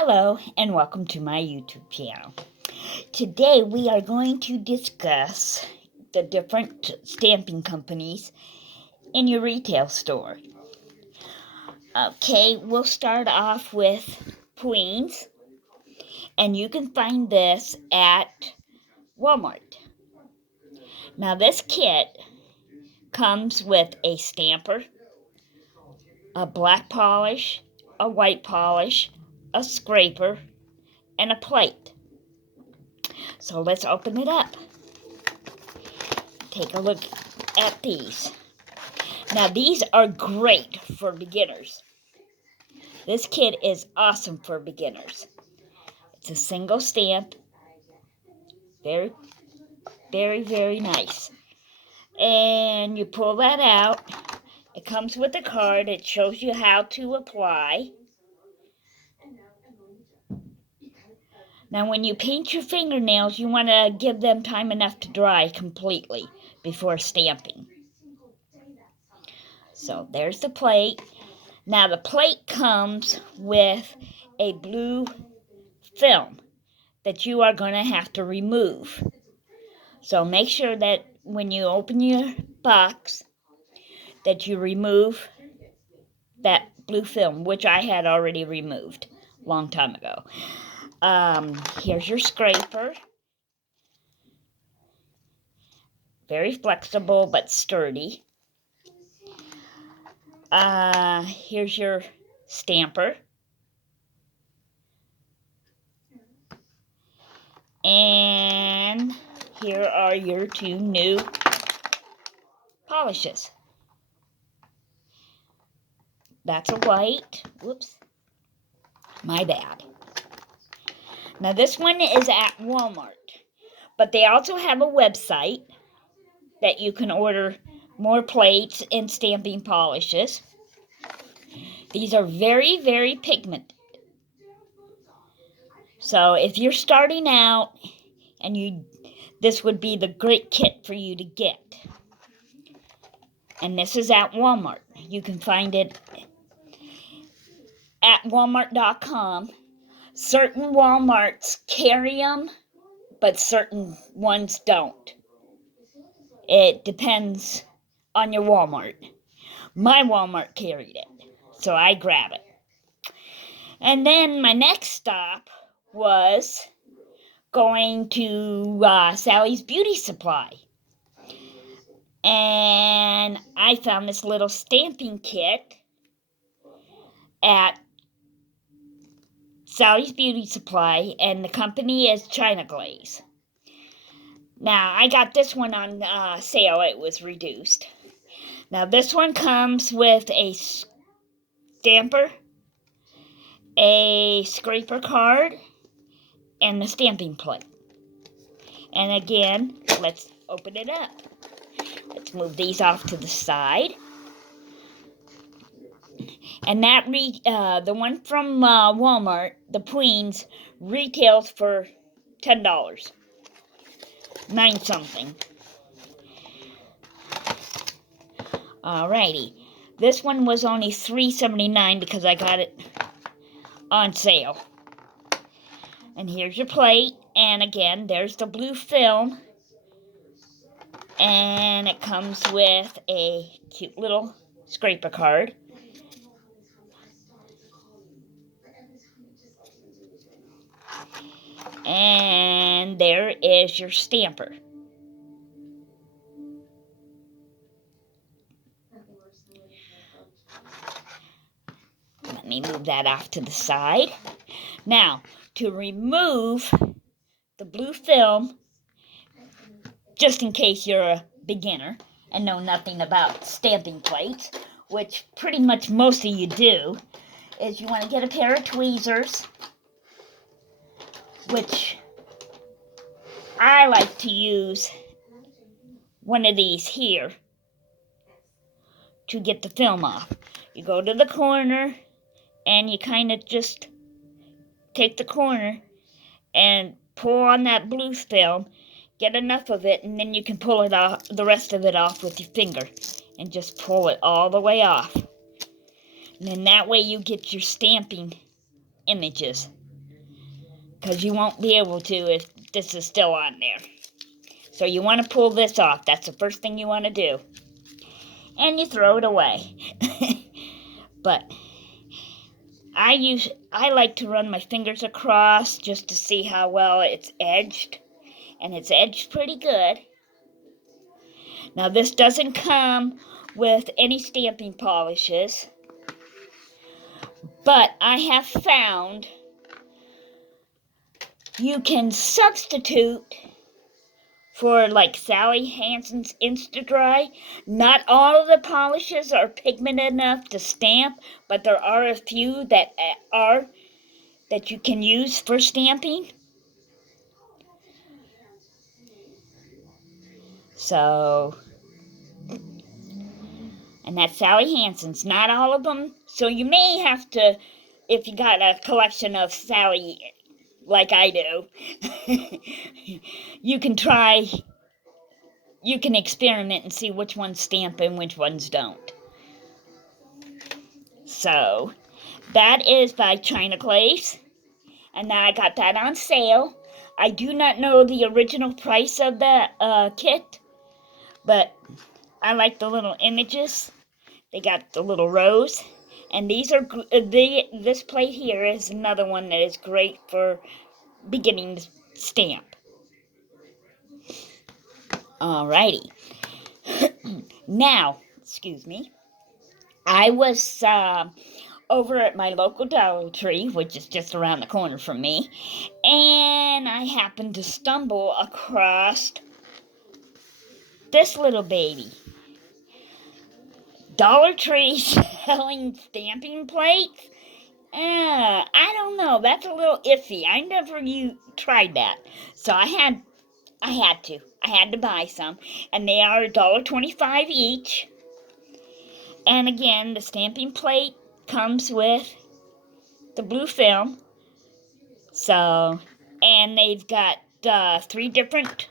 Hello and welcome to my YouTube channel. Today we are going to discuss the different stamping companies in your retail store. Okay, we'll start off with Pueen's, and you can find this at Walmart. Now this kit comes with a stamper, a black polish, a white polish, a scraper, and a plate. So let's open it up. Take a look at these. Now these are great for beginners. This kit is awesome for beginners. It's a single stamp. Very, very nice. And you pull that out. It comes with a card. It shows you how to apply. Now when you paint your fingernails, you want to give them time enough to dry completely before stamping. So there's the plate. Now the plate comes with a blue film that you are going to have to remove. So make sure that when you open your box that you remove that blue film, which I had already removed a long time ago. Here's your scraper. Very flexible but sturdy. Here's your stamper. And here are your two new polishes. That's a white. Whoops. My bad. Now this one is at Walmart. But they also have a website that you can order more plates and stamping polishes. These are very pigmented. So if you're starting out and this would be the great kit for you to get. And this is at Walmart. You can find it at walmart.com. Certain Walmarts carry them, but certain ones don't. It depends on your Walmart. My Walmart carried it, so I grab it. And then my next stop was going to Sally's Beauty Supply. And I found this little stamping kit at Sally's Beauty Supply, and the company is China Glaze. Now, I got this one on sale. It was reduced. Now, this one comes with a stamper, a scraper card, and the stamping plate. And again, let's open it up. Let's move these off to the side. And that the one from Walmart, the Pueen's, retails for $10. 9 something. Alrighty. This one was only $3.79 because I got it on sale. And here's your plate. And again, there's the blue film. And it comes with a cute little scraper card. And there is your stamper. Let me move that off to the side. Now, to remove the blue film, just in case you're a beginner and know nothing about stamping plates, which pretty much most of you do, is you want to get a pair of tweezers, which I like to use one of these here to get the film off. You go to the corner and you kind of just take the corner and pull on that blue film, get enough of it, and then you can pull it off, the rest of it off with your finger, and just pull it all the way off. And then that way you get your stamping images. because you won't be able to if this is still on there. So you want to pull this off. That's the first thing you want to do. And you throw it away. But I like to run my fingers across just to see how well it's edged. And it's edged pretty good. Now this doesn't come with any stamping polishes. But I have found you can substitute for like Sally Hansen's Insta-Dry. Not all of the polishes are pigmented enough to stamp, but there are a few that you can use for stamping. So, and that's Sally Hansen's. Not all of them. So you may have to, if you got a collection of Sally like I do, you can experiment and see which ones stamp and which ones don't. So, that is by China Glaze. And now I got that on sale. I do not know the original price of the kit, but I like the little images. They got the little rose. And these are this plate here is another one that is great for beginning to stamp. Alrighty. Now, excuse me, I was over at my local Dollar Tree, which is just around the corner from me, and I happened to stumble across this little baby. Dollar Tree selling stamping plates? I don't know. That's a little iffy. I never tried that. So I had to buy some, and they are $1.25 each. And again, the stamping plate comes with the blue film. So, and they've got 3 different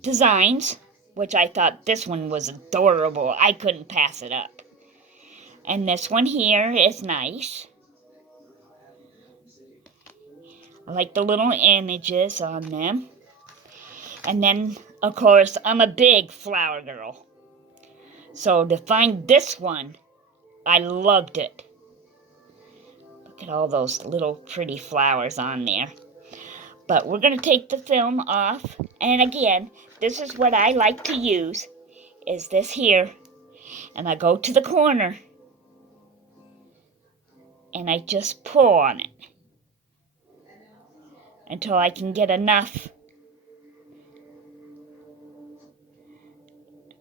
designs, which I thought this one was adorable. I couldn't pass it up. And this one here is nice. I like the little images on them. And then, of course, I'm a big flower girl. So to find this one, I loved it. Look at all those little pretty flowers on there. But we're going to take the film off. And again, this is what I like to use, is this here. And I go to the corner. And I just pull on it until I can get enough.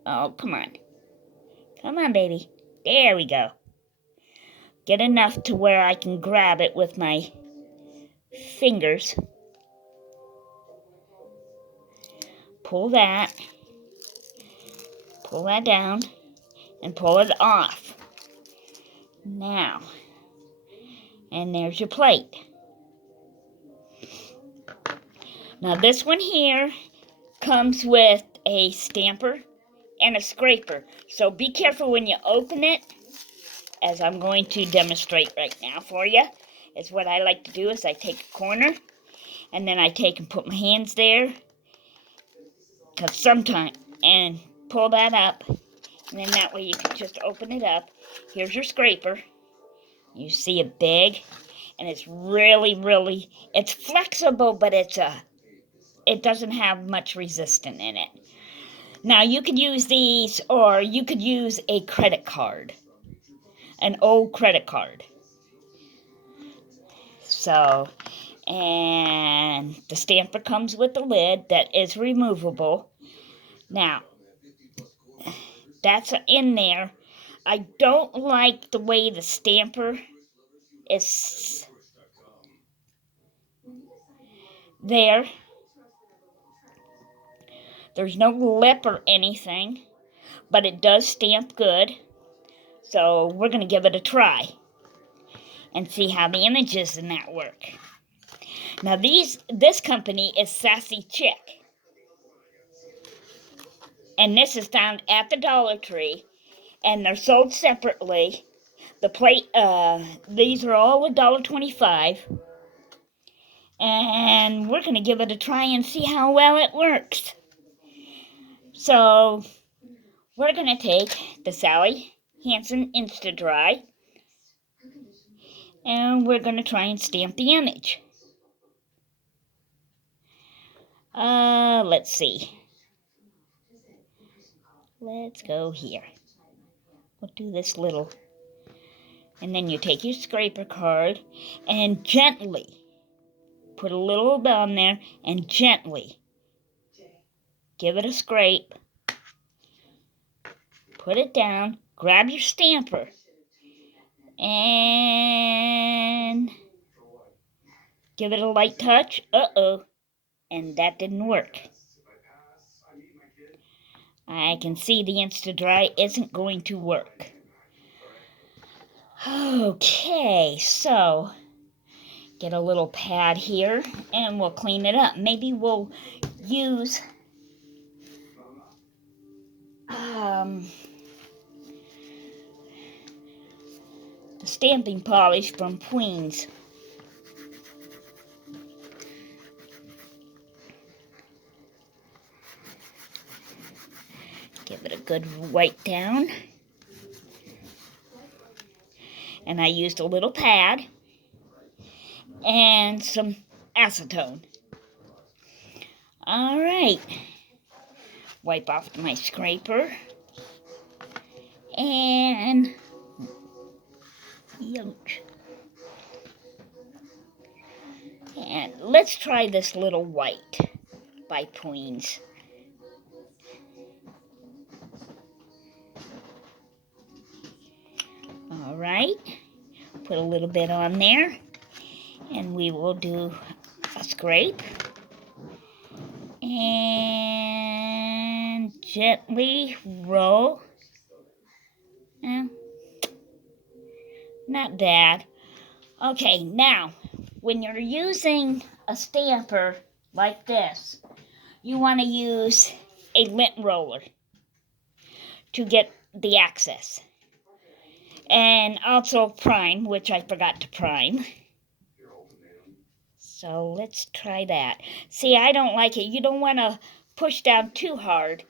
Oh, come on. Come on, baby. There we go. Get enough to where I can grab it with my fingers. Pull that down, and pull it off. Now, and there's your plate. Now this one here comes with a stamper and a scraper. So be careful when you open it, as I'm going to demonstrate right now for you. Is what I like to do is I take a corner, and then I take and put my hands there, and pull that up, and then that way you can just open it up. Here's your scraper. You see it big, and it's really, it's flexible, but it doesn't have much resistance in it. Now you could use these, or you could use a credit card, an old credit card. So, and the stamper comes with a lid that is removable. Now, that's in there. I don't like the way the stamper is there. There's no lip or anything, but it does stamp good. So we're going to give it a try and see how the images in that work. Now this company is Sassy Chic. And this is found at the Dollar Tree, and they're sold separately. the plate, these are all $1.25. And we're going to give it a try and see how well it works. So, we're going to take the Sally Hansen Insta-Dry, and we're going to try and stamp the image. Let's see. Let's go here. We'll do this little. And then you take your scraper card and gently put a little bit on there and gently give it a scrape. Put it down. Grab your stamper. And give it a light touch. Uh-oh. And that didn't work. I can see the Insta-Dry isn't going to work. Okay, so get a little pad here and we'll clean it up. Maybe we'll use the stamping polish from Pueen's. Give it a good wipe down. And I used a little pad and some acetone. All right. Wipe off my scraper. And ouch. And let's try this little white by Pueen's. All right, put a little bit on there, and we will do a scrape, and gently roll. Not bad. Okay, now, when you're using a stamper like this, you want to use a lint roller to get the access. And also prime, which I forgot to prime. So let's try that. See, I don't like it. You don't want to push down too hard,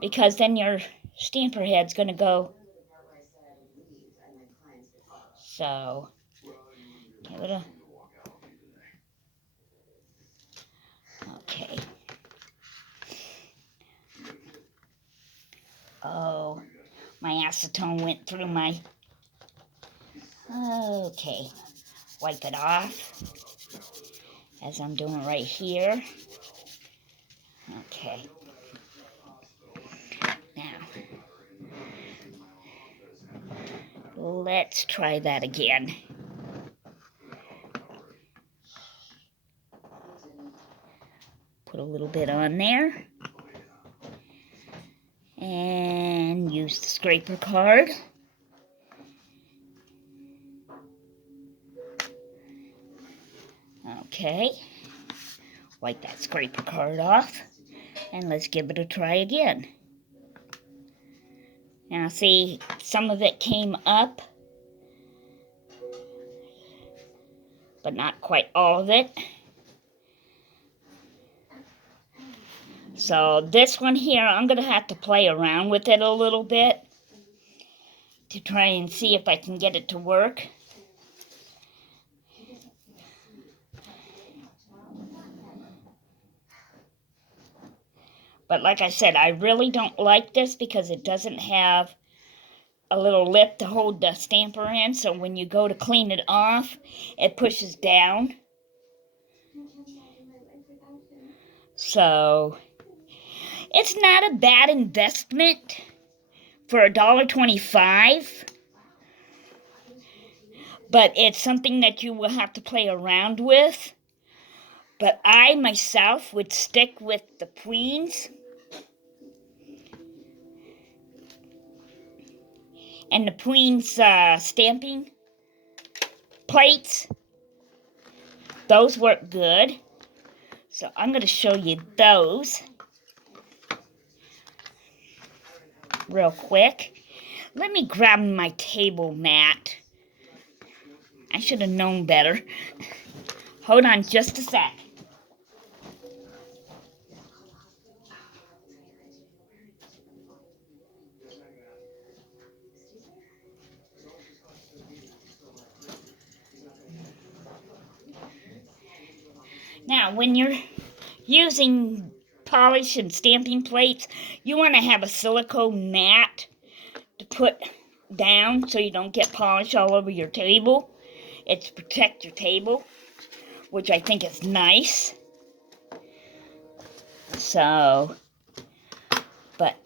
because then your stamper head's going to go. So, give it a... Okay. Oh, my acetone went through my... Okay. Wipe it off, as I'm doing right here. Okay. Now, let's try that again. Put a little bit on there. And use the scraper card. Okay. Wipe that scraper card off. And let's give it a try again. Now see, some of it came up, but not quite all of it. So this one here, I'm going to have to play around with it a little bit to try and see if I can get it to work. But like I said, I really don't like this because it doesn't have a little lip to hold the stamper in. So when you go to clean it off, it pushes down. So it's not a bad investment for $1.25. But it's something that you will have to play around with. But I, myself, would stick with the Pueen's. And the Pueen's stamping plates. Those work good. So I'm going to show you those real quick. Let me grab my table mat. I should have known better. Hold on just a sec. Now, when you're using polish and stamping plates, you want to have a silicone mat to put down so you don't get polish all over your table. It's to protect your table, which I think is nice. So, but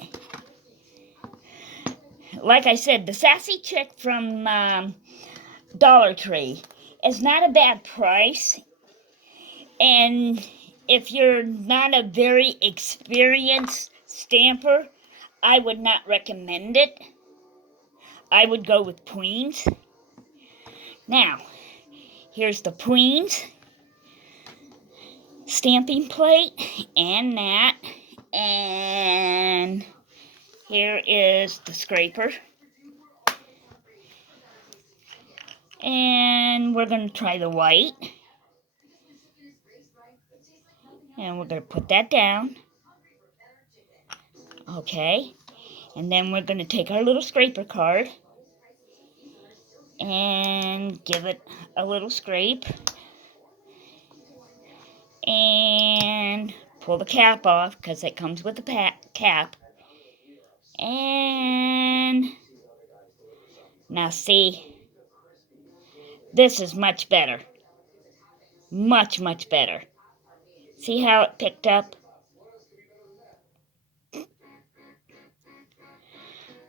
like I said, the Sassy Chick from Dollar Tree is not a bad price. And if you're not a very experienced stamper, I would not recommend it. I would go with Pueen's. Now, here's the Pueen's stamping plate and that. And here is the scraper. And we're going to try the white. And we're going to put that down. Okay. And then we're going to take our little scraper card and give it a little scrape. And pull the cap off because it comes with the cap. And now see, this is much better. Much, much better. See how it picked up?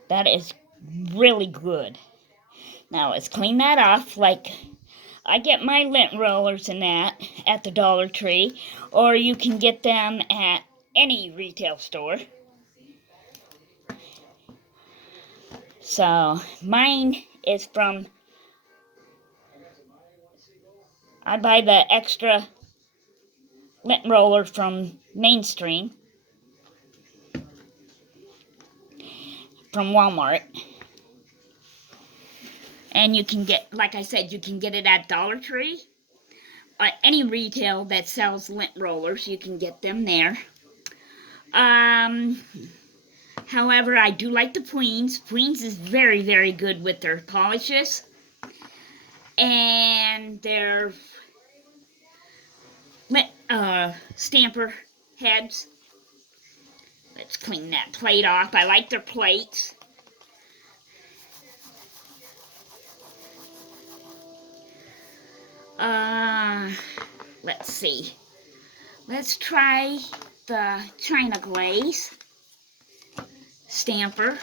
That is really good. Now let's clean that off. Like I get my lint rollers and that at the Dollar Tree, or you can get them at any retail store. So mine is from, I buy the extra lint roller from Mainstream, from Walmart. And you can get, like I said, you can get it at Dollar Tree. Any retail that sells lint rollers, you can get them there. However, I do like the Pueen's. Pueen's is very, very good with their polishes. And their stamper heads. Let's clean that plate off. I like their plates. Let's see. Let's try the China glaze stamper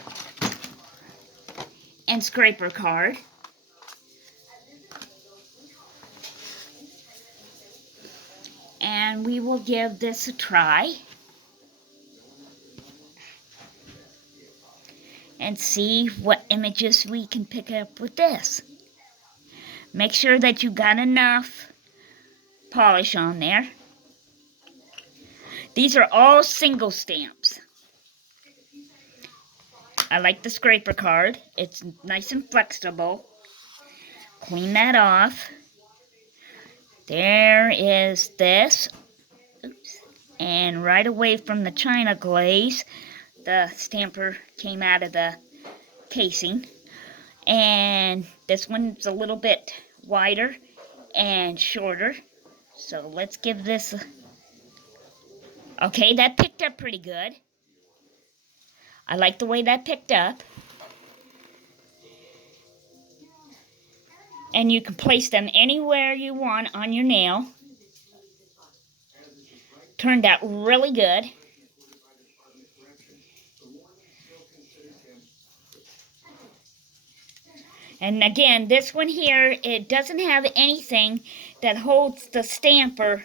and scraper card. And we will give this a try and see what images we can pick up with this. Make sure that you got enough polish on there. These are all single stamps. I like the scraper card. It's nice and flexible. Clean that off. There is this. Oops. And right away from the China glaze, the stamper came out of the casing. And this one's a little bit wider and shorter. So let's give this a... Okay, that picked up pretty good. I like the way that picked up. And you can place them anywhere you want on your nail. Turned out really good. And again, this one here, it doesn't have anything that holds the stamper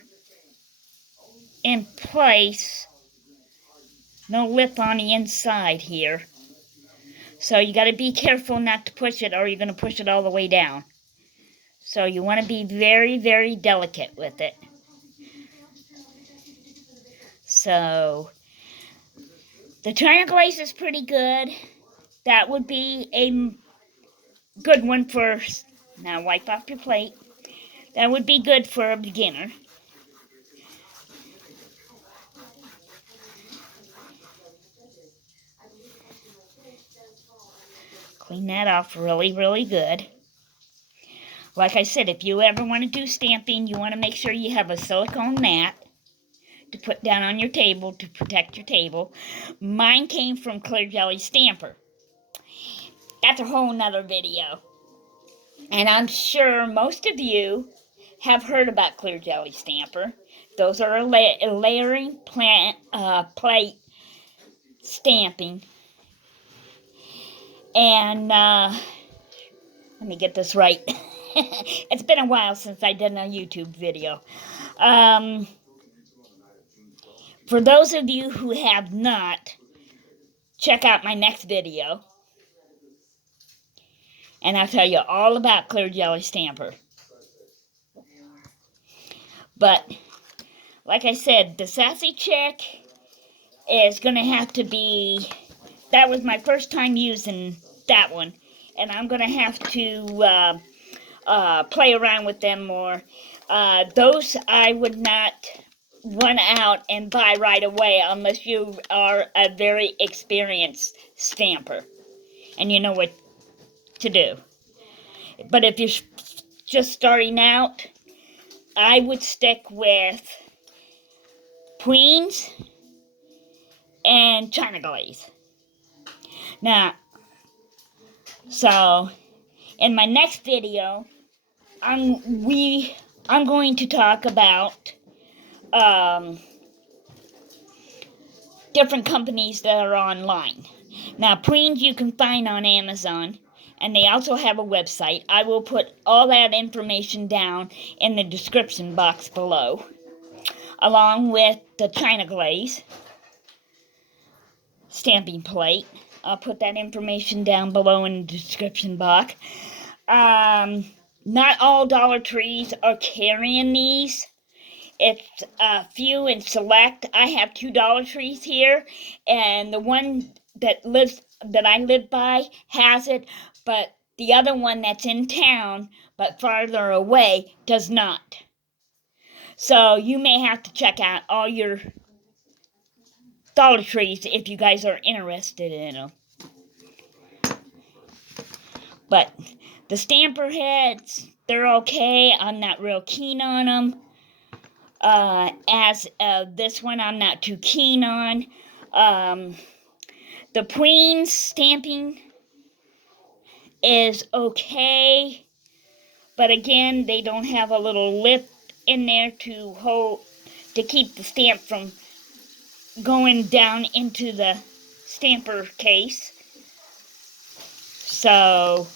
in place. No lip on the inside here. So you got to be careful not to push it, or you're going to push it all the way down. So you want to be very, very delicate with it. So the China glaze is pretty good. that would be a good one for, now wipe off your plate. That would be good for a beginner. Clean that off really, really good. Like I said, if you ever want to do stamping, you want to make sure you have a silicone mat to put down on your table to protect your table. Mine came from Clear Jelly Stamper. That's a whole nother video. And I'm sure most of you have heard about Clear Jelly Stamper. Those are a layering plate stamping. And let me get this right. It's been a while since I did a YouTube video. For those of you who have not, check out my next video. And I'll tell you all about Clear Jelly Stamper. But, like I said, the Sassy Chick is going to have to be, that was my first time using that one. And I'm going to have to play around with them more. Those I would not run out and buy right away unless you are a very experienced stamper and you know what to do. But if you're just starting out, I would stick with pueens and China glaze. Now, so in my next video, I'm going to talk about different companies that are online. Now, pueens you can find on Amazon, and they also have a website. I will put all that information down in the description box below, along with the China glaze stamping plate. I'll put that information down below in the description box. Not all Dollar Trees are carrying these. It's few and select. I have 2 Dollar Trees here, and the one that I live by has it, but the other one that's in town but farther away does not. So you may have to check out all your Dollar Trees if you guys are interested in them. But the stamper heads, they're okay. I'm not real keen on them. This one I'm not too keen on. The pueen stamping is okay, but again, they don't have a little lip in there to keep the stamp from going down into the stamper case. So,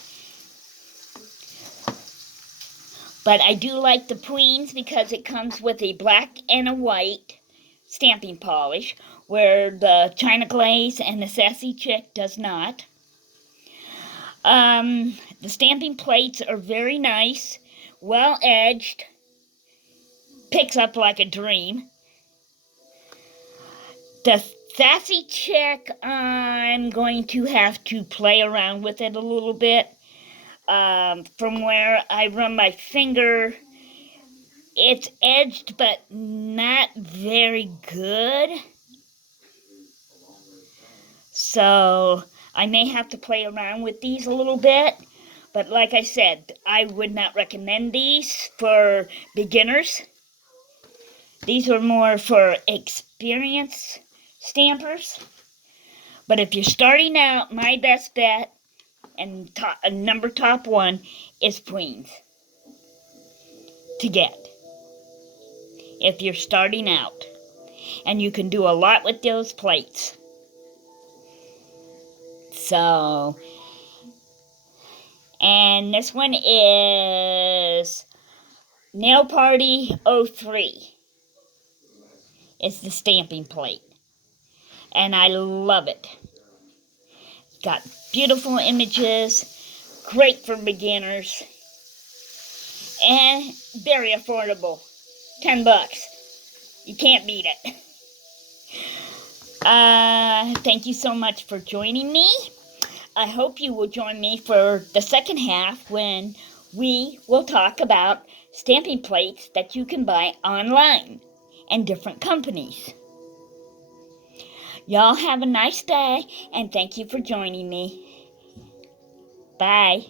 but I do like the pueens because it comes with a black and a white stamping polish, where the China glaze and the Sassy Chick does not. The stamping plates are very nice, well edged, picks up like a dream. The Sassy Chick, I'm going to have to play around with it a little bit. From where I run my finger, it's edged but not very good. So I may have to play around with these a little bit. But like I said, I would not recommend these for beginners. These are more for experienced stampers. But if you're starting out, my best bet and top one is pueens to get if you're starting out. And you can do a lot with those plates. So, and this one is Nail Party 03. It's the stamping plate. And I love it. It's got beautiful images, great for beginners, and very affordable. $10. You can't beat it. Thank you so much for joining me. I hope you will join me for the second half when we will talk about stamping plates that you can buy online and different companies. Y'all have a nice day, and thank you for joining me. Bye.